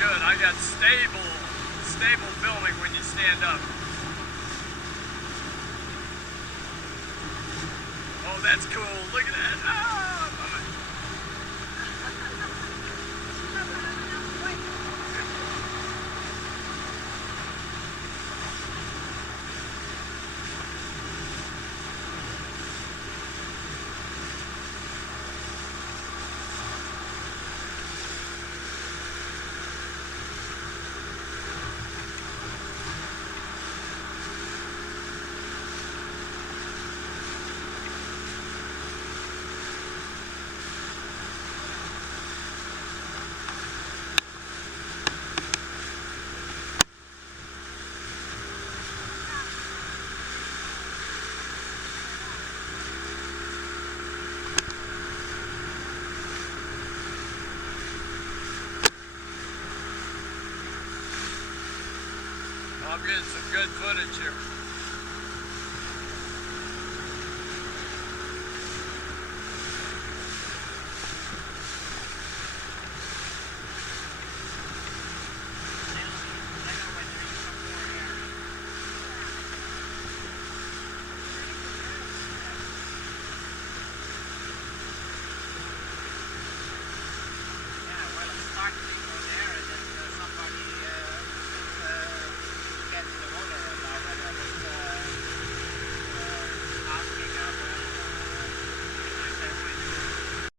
good. I got stable filming when you stand up. Oh, that's cool. Look at that. Ah, love it. I'm getting some good footage here.